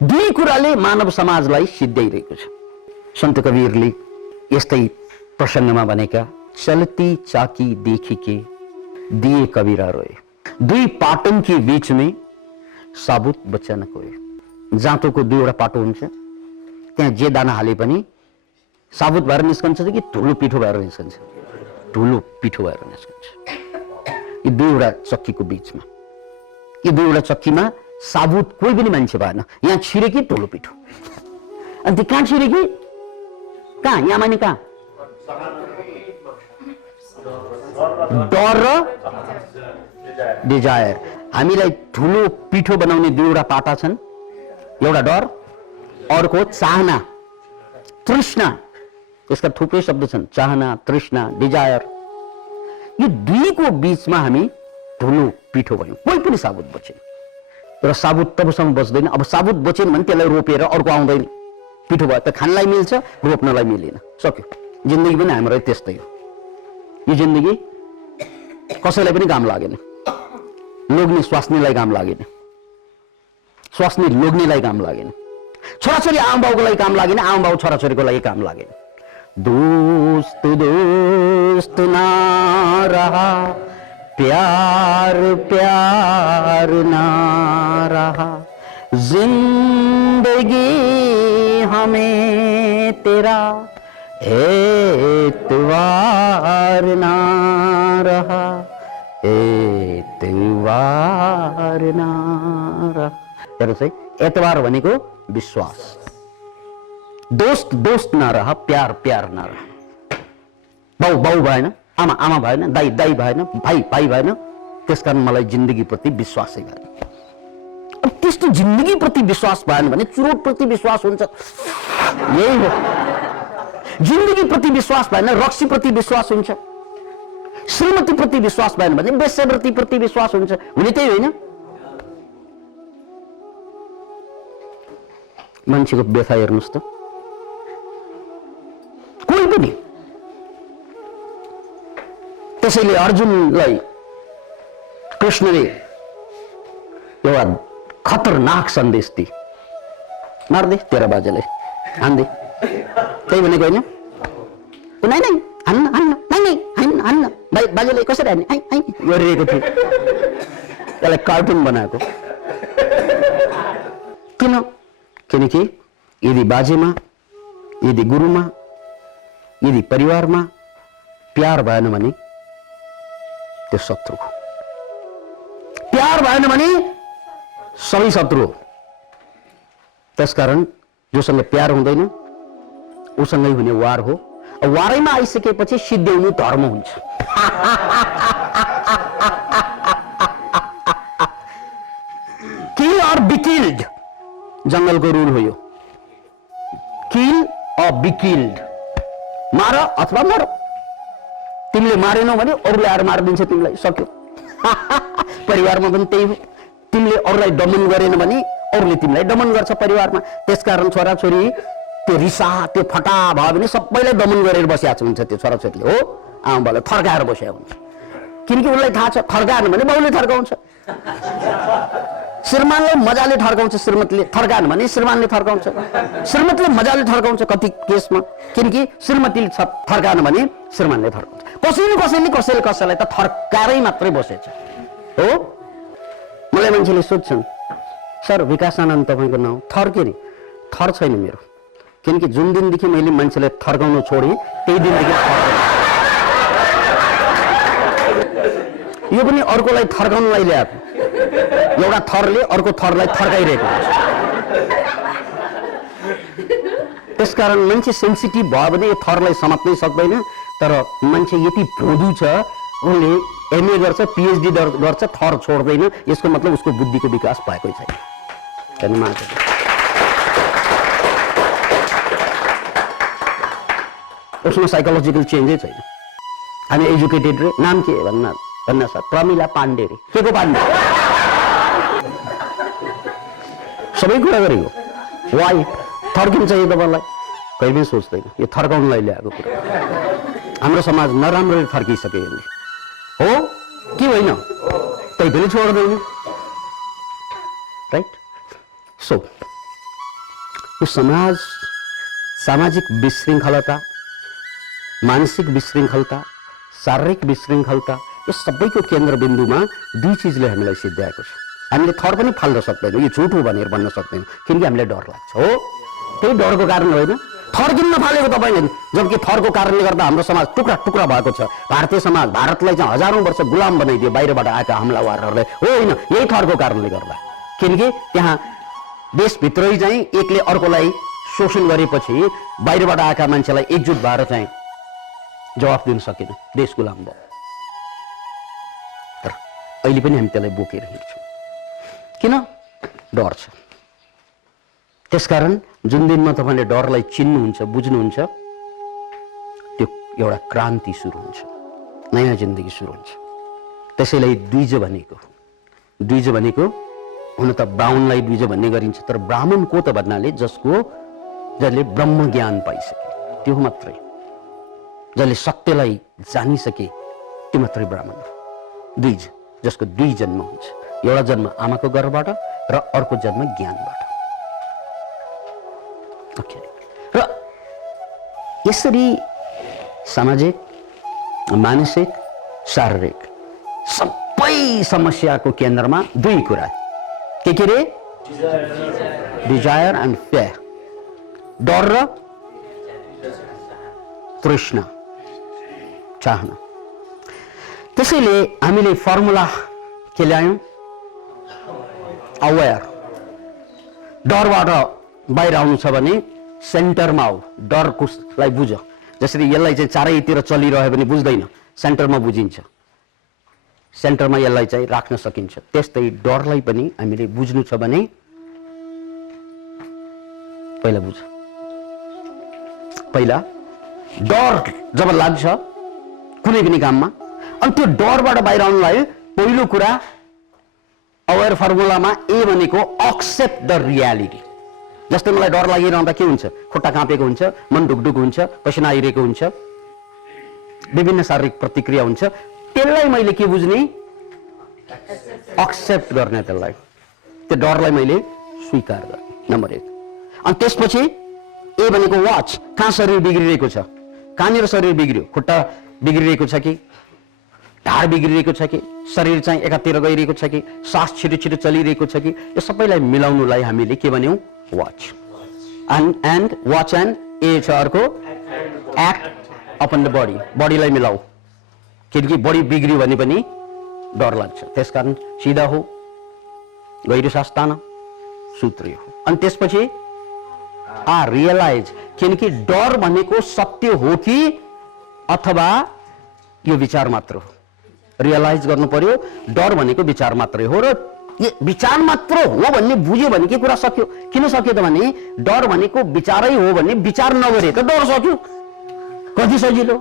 दुई कुराले मानव समाजलाई सिद्ध्याइरहेको छ। सन्त कबीरले यस्तै प्रसङ्गमा भनेका, चलती चाकी देखी के दिए कबीरा रोए, दुई पाटन के बीच में साबुत बच्चा न कोए। जाँतोको दुईवटा पाटो हुन्छ, त्यहाँ जे दाना हाले पनि साबुत भएर निस्कन्छ कि धुलो पिठो भएर निस्कन्छ? धुलो पिठो भएर निस्कन्छ। यी दुईवटा चक्कीको बीचमा, यी दुईवटा चक्कीमा साबुत कोही पनि मान्छे भएन। यहाँ छिरे कि धुलो पिठो, अनि त्यो कहाँ छिरे कि कहाँ? यहाँ माने कहाँ? डर र डिजायर। हामीलाई धुलो पिठो बनाउने दुईवटा पाटा छन्, एउटा डर, अर्को चाहना, तृष्णा। यसका थुप्रै शब्द छन्, चाहना, तृष्णा, डिजायर। यो दुईको बीचमा हामी धुलो पिठो भयौँ, कोही पनि साबुत बचेन। तर साबुत तबसम्म बच्दैन, अब साबुत बचेन भने त्यसलाई रोपेर अर्को आउँदैन, पिठो भयो त खानलाई मिल्छ, रोप्नलाई मिलेन, सक्यो। जिन्दगी पनि हाम्रो त्यस्तै हो। यो जिन्दगी कसैलाई पनि काम लागेन। लोग्ने स्वास्नीलाई काम लागेन, स्वास्नी लोग्नेलाई काम लागेन, छोराछोरी आमाबाउको लागि काम लागेन, आमाबाउ छोराछोरीको लागि काम लागेन। दोस्त दोस्त ना रहा, प्यार प्यार ना रहा, जिंदगी हमें तेरा एतवार ना रहा, एतवार ना रहा। हेर्नुहोस् है, एतवार भनेको विश्वास। दोस्त दोस्त ना रहा, प्यार प्यार ना रहा। बाउ बाउ भएन, आमा आमा भएन, दाई दाई भएन, भाइ भाइ भएन, त्यसकारण मलाई जिन्दगी प्रति विश्वासै भएन। अब त्यस्तो जिन्दगी प्रति विश्वास भएन भने चुरोट प्रति विश्वास हुन्छ, यही हो। जिन्दगी प्रति विश्वास भएन, रक्सी प्रति विश्वास हुन्छ। श्रीमती प्रति विश्वास भएन भने वेश्यावृत्ति प्रति विश्वास हुन्छ। हुने त्यही होइन? मान्छेको व्यथा हेर्नुहोस् त, कोही पनि। त्यसैले अर्जुनलाई कृष्णले एउटा खतरनाक सन्देश दिए, मार्दे तेरा बाजेले, हान्दे। त्यही भनेको होइन? नै नै हान्न हान्न, नै नै हान्न हान्न, बाजेले कसरी हान्ने गरिरहेको थियो। त्यसलाई कार्टुन बनाएको। किन? किनकि यदि बाजेमा, यदि गुरुमा, यदि परिवारमा प्यार भएन भने त्यो शत्रु हो। प्यार भएन भने सबै शत्रु हो। त्यसकारण जोसँग प्यार हुँदैन उसँगै हुने वार हो। वारैमा आइसकेपछि सिद्ध्याउनु धर्म हुन्छ। किल और बी किल्ड जंगलको रुल हो यो। किल और बी किल्ड, मार अथवा मर। तिमीले मारेनौ भने अरूले आएर मारिदिन्छ तिमीलाई, सक्यो। परिवारमा पनि त्यही हो। तिमीले अरूलाई दमन गरेन भने अरूले तिमीलाई दमन गर्छ परिवारमा। त्यसकारण छोराछोरी त्यो रिसा, त्यो फटा भयो भने सबैलाई दमन गरेर बसिएको हुन्छ त्यो छोराछोरीले, हो। आमाबाउलाई थर्काएर बसेको हुन्छ, किनकि उसलाई थाहा छ थर्काएन भने बाउले थर्काउँछ। श्रीमानले मजाले थर्काउँछ, श्रीमतीले थर्काएन भने श्रीमानले थर्काउँछ, श्रीमतीले मजाले थर्काउँछ कति केसमा, किनकि श्रीमतीले थर्काएन भने श्रीमानले थर्काउँछ। कसैले कसैलाई त थर्काएरै मात्रै बसेछ, हो। मलाई मान्छेले सोध्छन्, सर विकासानन्द तपाईँको नाउँ थर के रे? थर छैन मेरो, किनकि जुन दिनदेखि मैले मान्छेलाई थर्काउन छोडेँ त्यही दिनदेखि यो पनि अर्कोलाई थर्काउनलाई ल्याएको। एउटा थरले अर्को थरलाई थर्काइरहेको हुन्छ। त्यसकारण मान्छे सेन्सिटिभ भयो भने यो थरलाई समात्नै सक्दैन। तर मान्छे यति भोदु छ, उसले एमए गर्छ, पिएचडी गर्छ, थर छोड्दैन, यसको मतलब उसको बुद्धिको विकास भएकै छैन। उसमा साइकोलोजिकल चेन्जै छैन। हामी एजुकेटेड रे, नाम के भन्न सर? प्रमिला पाण्डे रे। के को पाण्डे? सबै कुरा गरेको। वाइ थर्किन्छ यो तपाईँलाई? कहिले पनि सोच्दैन। यो थर्काउनलाई ल्याएको कुरा। हाम्रो समाज नराम्ररी थर्किसक्यो यसले, हो कि होइन? त्यही पनि छोड्दैन, राइट? सो यो समाज, सामाजिक विशृङ्खलता, मानसिक विशृङ्खलता, शारीरिक विशृङ्खलता, यो सबैको केन्द्रबिन्दुमा दुई चिजले हामीलाई सिद्ध्याएको छ। हामीले थर पनि फाल्न सक्दैनौँ, यो झुट हो भनेर भन्न सक्दैनौँ, किनकि हामीलाई डर लाग्छ। हो, त्यही डरको कारण होइन। थर किन नफालेको तपाईँले? जबकि थरको कारणले गर्दा हाम्रो समाज टुक्रा टुक्रा भएको छ। भारतीय समाज, भारतलाई चाहिँ हजारौं वर्ष गुलाम बनाइदियो बाहिरबाट आएका हमलावरहरूले। होइन, यही थरको कारणले गर्दा। किनकि त्यहाँ देशभित्रै चाहिँ एकले अर्कोलाई शोषण गरेपछि बाहिरबाट आएका मान्छेलाई एकजुट भएर चाहिँ जवाफ दिन सकेन, देश गुलाम भयो। तर अहिले पनि हामी त्यसलाई बोकेर हिँड्छौँ। किन? डर छ। त्यसकारण जुन दिनमा तपाईँले डरलाई चिन्नुहुन्छ, बुझ्नुहुन्छ, त्यो एउटा क्रान्ति सुरु हुन्छ, नयाँ जिन्दगी सुरु हुन्छ। त्यसैलाई द्विज भनेको, द्विज भनेको हुन त ब्राह्मणलाई द्विज भन्ने गरिन्छ, तर ब्राह्मण को त भन्नाले जसले ब्रह्म ज्ञान पाइसके त्यो मात्रै, जसले सत्यलाई जानिसके त्यो मात्रै ब्राह्मण हो। द्विज, जसको दुई जन्म हुन्छ, एउटा जन्म आमाको गर्भबाट र अर्को जन्म ज्ञानबाट। र यसरी सामाजिक, मानसिक, शारीरिक सबै समस्याको केन्द्रमा दुई कुरा के रे? डिजायर एन्ड फियर, डर र तृष्णा, चाहना। त्यसैले हामीले फर्मुला के ल्यायौं? अवेयर। डरबाट बाहिर आउनु छ भने सेन्टरमा आऊ, डरकोलाई बुझ। जसरी यसलाई चाहिँ चारैतिर चलिरह्यो भने बुझ्दैन, सेन्टरमा बुझिन्छ, सेन्टरमा यसलाई चाहिँ राख्न सकिन्छ। त्यस्तै डरलाई पनि हामीले बुझ्नु छ भने पहिला बुझ। पहिला डर जब लाग्छ कुनै पनि काममा, अनि त्यो डरबाट बाहिर आउनलाई पहिलो कुरा अवेयर फर्मुलामा ए भनेको एक्सेप्ट द रियालिटी। जस्तै मलाई डर लागिरहँदा के हुन्छ? खुट्टा काँपेको हुन्छ, मन ढुकढुक हुन्छ, पसिना आइरहेको हुन्छ, विभिन्न शारीरिक प्रतिक्रिया हुन्छ। त्यसलाई मैले के बुझ्ने? एक्सेप्ट गर्ने, त्यसलाई, त्यो डरलाई मैले स्वीकार गर्ने, नम्बर 1। अनि त्यसपछि ए भनेको वाच। कहाँ शरीर बिग्रिरहेको छ? कहाँनिर शरीर बिग्रियो? खुट्टा बिग्रिरहेको छ कि, ढाड बिग्रिरहेको छ कि, शरीर चाहिँ एकातिर गइरहेको छ कि, सास छिटो छिटो चलिरहेको छ कि, यो सबैलाई मिलाउनुलाई हामीले के भन्यौं? वाच। एन्ड वाच एन्ड ए छ अर्को एक्ट अपन द बडी। बडीलाई मिलाऊ, किनकि बडी बिग्रियो भने पनि डर लाग्छ। त्यसकारण सिधा हो, गहिरो सास तान, सूत्रीय हो। अनि त्यसपछि रियलाइज, किनकि डर भनेको सत्य हो कि अथवा यो विचार मात्र हो। रियलाइज गर्नु पर्यो, डर भनेको विचार मात्रै हो, र यो विचार मात्र हो भन्ने बुझ्यो भने के कुरा सक्यो? किन सक्यो त भने डर भनेको विचारै हो भने विचार नगरे त डर सक्यो। कति सजिलो।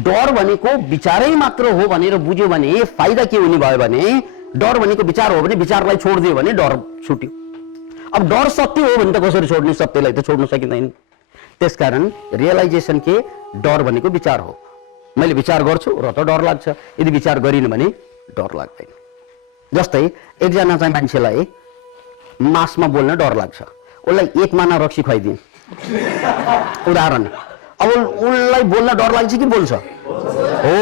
डर भनेको विचारै मात्र हो भनेर बुझ्यो भने फाइदा के हुने भयो भने डर भनेको विचार हो भने विचारलाई छोड्दियो भने डर छुट्यो। अब डर सत्य हो भने त कसरी छोड्ने? सत्यलाई त छोड्न सकिँदैन। त्यसकारण रियलाइजेसन के? डर भनेको विचार हो। मैले विचार गर्छु र त डर लाग्छ, यदि विचार गरिन भने डर लाग्दैन। जस्तै एकजना चाहिँ मान्छेलाई मासमा बोल्न डर लाग्छ, उसलाई 1 माना रक्सी खुवाइदिए उदाहरण। अब उसलाई बोल्न डर लाग्छ कि बोल्छ? हो,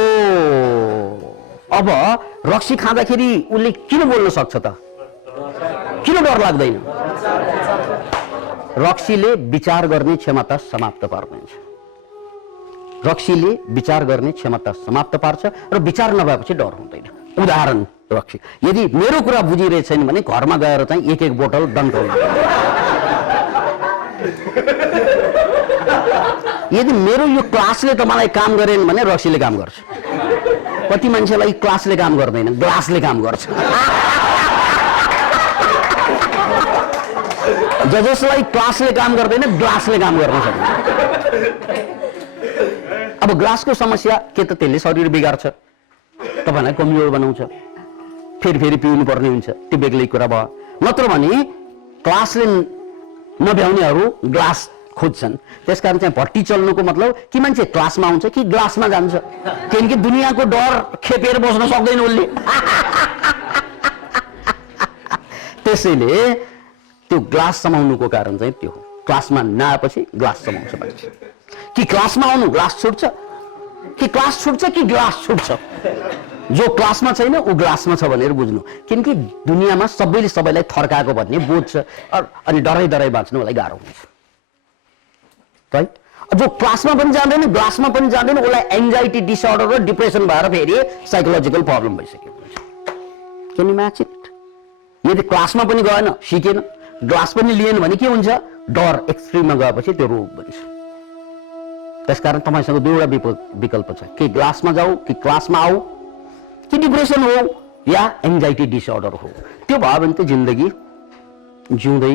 अब रक्सी खाँदाखेरि उसले किन बोल्न सक्छ त? किन डर लाग्दैन? रक्सीले विचार गर्ने क्षमता समाप्त पार्छ। रक्सीले विचार गर्ने क्षमता समाप्त पार्छ र विचार नभएपछि डर हुँदैन। उदाहरण रक्सी। यदि मेरो कुरा बुझिरहेछ छैन भने घरमा गएर चाहिँ 1-1 बोतल डन्टोल। यदि मेरो यो क्लासले तपाईलाई काम गरेन भने रक्सीले काम गर्छ। कति मान्छेलाई क्लासले काम गर्दैन, ग्लासले काम गर्छ। जसलाई क्लासले काम गर्दैन, ग्लासले काम गर्न सक्छ। अब ग्लासको समस्या के त त्यसले शरीर बिगार्छ, तपाईलाई कमजोर बनाउँछ, फेरि पिउनु पर्ने हुन्छ, त्यो बेग्लै कुरा भयो। नत्र भने क्लासले नभ्याउनेहरू ग्लास खोज्छन्। त्यसकारण चाहिँ भट्टी चल्नुको मतलब कि मान्छे क्लासमा आउँछ कि ग्लासमा जान्छ, किनकि दुनियाँको डर खेपेर बस्न सक्दैन उसले। त्यसैले त्यो ग्लास समाउनुको कारण चाहिँ त्यो हो। क्लासमा नआएपछि ग्लास समाउँछ मान्छे। कि क्लासमा आउनु ग्लास छुट्छ, कि क्लास छुट्छ कि ग्लास छुट्छ। जो क्लासमा छैन ऊ ग्लासमा छ भनेर बुझ्नु। किनकि दुनियाँमा सबैले सबैलाई थर्काएको भन्ने बुझ्छ अनि डराइ डराइ बाँच्नुलाई गाह्रो हुन्छ, राइट। जो क्लासमा पनि जाँदैन ग्लासमा पनि जाँदैन उसलाई एङ्जाइटी डिसअर्डर र डिप्रेसन भएर फेरि साइकोलोजिकल प्रब्लम भइसकेको हुन्छ। Can you imagine it? यदि क्लासमा पनि गएन सिकेन ग्लास पनि लिएन भने के हुन्छ? डर एक्सट्रिममा गएपछि त्यो रोग बन्छ। त्यसकारण तपाईसँग दुईवटा विकल्प छ, कि ग्लासमा जाऊ कि क्लासमा आऊ, कि डिप्रेसन हो या एङ्जाइटी डिसअर्डर हो। त्यो भयो भने त जिन्दगी जिउँदै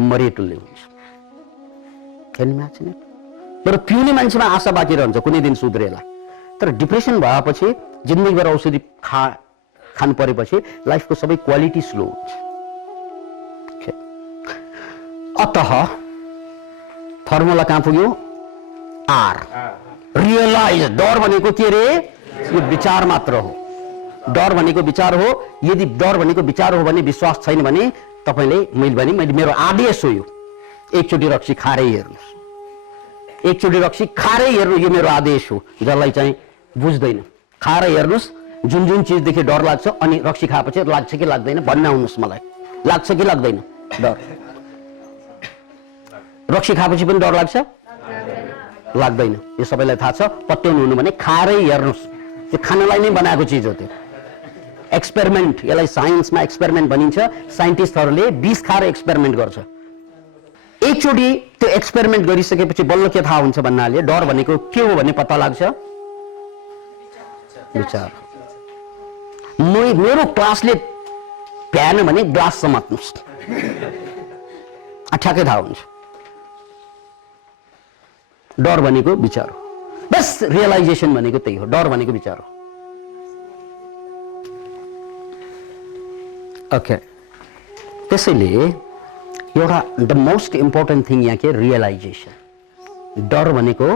मरेटुल्ले हुन्छ। Can you imagine it? तर पिउने मान्छेमा आशा बाँकी रहन्छ कुनै दिन सुध्रेला। तर डिप्रेसन भएपछि जिन्दगीभर औषधि खानु परेपछि लाइफको सबै क्वालिटी स्लो हुन्छ। अतः फर्मुला कहाँ पुग्यो? आर, रियलाइज। डर भनेको के रे? यो विचार मात्र हो। डर भनेको विचार हो। यदि डर भनेको विचार हो भने विश्वास छैन भने तपाईले मैले मेरो आदेश हो यो, एकचोटि रक्सी खारै हेर्नुस्, एकचोटि रक्सी खारै हेर्नु, यो मेरो आदेश हो। जसलाई चाहिँ बुझ्दैन खाएर हेर्नुस्, जुन जुन चिजदेखि डर लाग्छ अनि रक्सी खाएपछि लाग्छ कि लाग्दैन भन्न आउनुहोस्, मलाई लाग्छ कि लाग्दैन डर? रक्सी खाएपछि पनि डर लाग्छ? लाग्दैन। यो सबैलाई थाहा छ। पत्याउनु हुनु भने खाएरै हेर्नुहोस्, त्यो खानलाई नै बनाएको चिज हो। त्यो एक्सपेरिमेन्ट, यसलाई साइन्समा एक्सपेरिमेन्ट भनिन्छ। साइन्टिस्टहरूले विष खाएर एक्सपेरिमेन्ट गर्छ। एकचोटि त्यो एक्सपेरिमेन्ट गरिसकेपछि बल्ल के थाहा हुन्छ भन्नाले डर भनेको के हो भन्ने पत्ता लाग्छ। विचार। मेरो क्लासले भ्याएन भने ग्लास समात्नुहोस्, ठ्याक्कै थाहा हुन्छ। डर भनेको विचार हो। बस रियलाइजेसन भनेको त्यही हो। डर भनेको विचार हो। ओके, त्यसैले एउटा द मोस्ट इम्पोर्टेन्ट थिङ यहाँ के? रियलाइजेसन। डर भनेको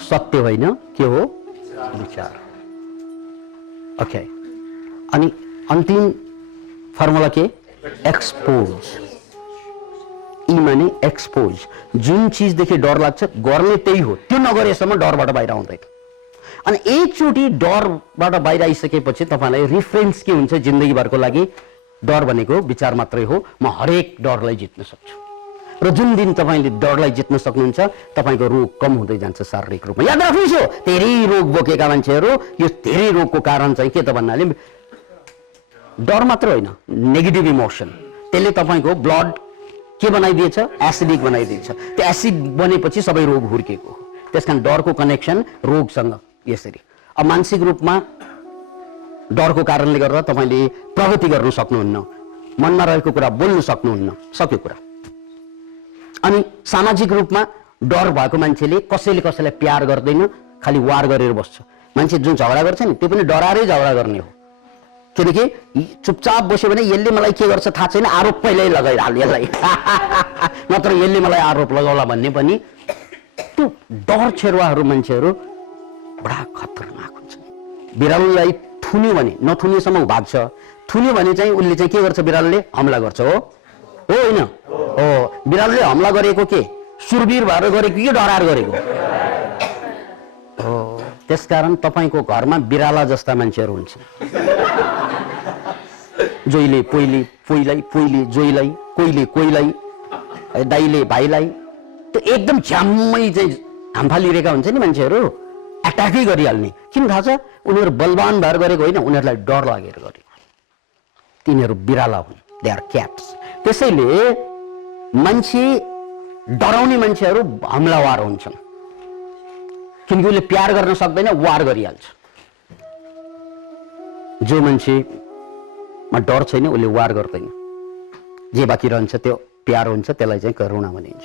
सत्य होइन, के हो? विचार। ओके, अनि अन्तिम फर्मुला के? एक्सपोज। ई माने एक्सपोज। जुन चिजदेखि डर लाग्छ गर्ने त्यही हो, त्यो नगरेसम्म डरबाट बाहिर आउँदैन। अनि एकचोटि डरबाट बाहिर आइसकेपछि तपाईँलाई रिफरेन्स के हुन्छ जिन्दगीभरको लागि? डर भनेको विचार मात्रै हो, म हरेक डरलाई जित्न सक्छु। र जुन दिन तपाईँले डरलाई जित्न सक्नुहुन्छ तपाईँको रोग कम हुँदै जान्छ शारीरिक रूपमा। याद राख्नुहोस्, हो धेरै रोग बोकेका मान्छेहरू यो धेरै रोगको कारण चाहिँ के त भन्नाले डर मात्र होइन, नेगेटिभ इमोसन। त्यसले तपाईँको ब्लड के बनाइदिएछ? एसिडिक बनाइदिन्छ। त्यो एसिड बनेपछि सबै रोग हुर्केको हो। त्यसकारण डरको कनेक्सन रोगसँग यसरी। अब मानसिक रूपमा डरको कारणले गर्दा तपाईँले प्रगति गर्न सक्नुहुन्न, मनमा रहेको कुरा बोल्न सक्नुहुन्न, सक्यो कुरा। अनि सामाजिक रूपमा डर भएको मान्छेले कसैले कसैलाई प्यार गर्दैन, खालि वार गरेर बस्छ। मान्छे जुन झगडा गर्छ नि त्यो पनि डराएरै झगडा गर्ने हो। किनकि चुपचाप बस्यो भने यसले मलाई के गर्छ थाहा छैन, आरोप पहिल्यै लगाइहाल्यो यसलाई, नत्र यसले मलाई आरोप लगाउला भन्ने पनि। त्यो डर छेरुवाहरू मान्छेहरू बडा खतरनाक हुन्छ। बिरालोलाई थुन्यो भने नथुन्योसम्म ऊ भाग्छ, थुन्यो भने चाहिँ उसले चाहिँ के गर्छ? बिरालोले हमला गर्छ। हो होइन? हो। बिरालोले हमला गरेको के? सुरवीर भएर गरेको कि डराएर गरेको हो? त्यसकारण तपाईँको घरमा बिराला जस्ता मान्छेहरू हुन्छ, जोइले पोइलाई जोइलाई, कोइलाई दाइले भाइलाई। त्यो एकदम झ्याम्मै चाहिँ हामफालिरहेका हुन्छ नि मान्छेहरू, एट्याकै गरिहाल्ने। किन थाहा छ? उनीहरू बलवान भएर गरेको होइन, उनीहरूलाई डर लागेर गरेको। तिनीहरू बिराला हुन्, दे आर क्याट्स। त्यसैले मान्छे डराउने मान्छेहरू हमलावार हुन्छन्, किनकि उसले प्यार गर्न सक्दैन, वार गरिहाल्छ। जो मान्छेमा डर छैन उसले वार गर्दैन, जे बाँकी रहन्छ त्यो प्यार हुन्छ, त्यसलाई चाहिँ करुणा भनिन्छ।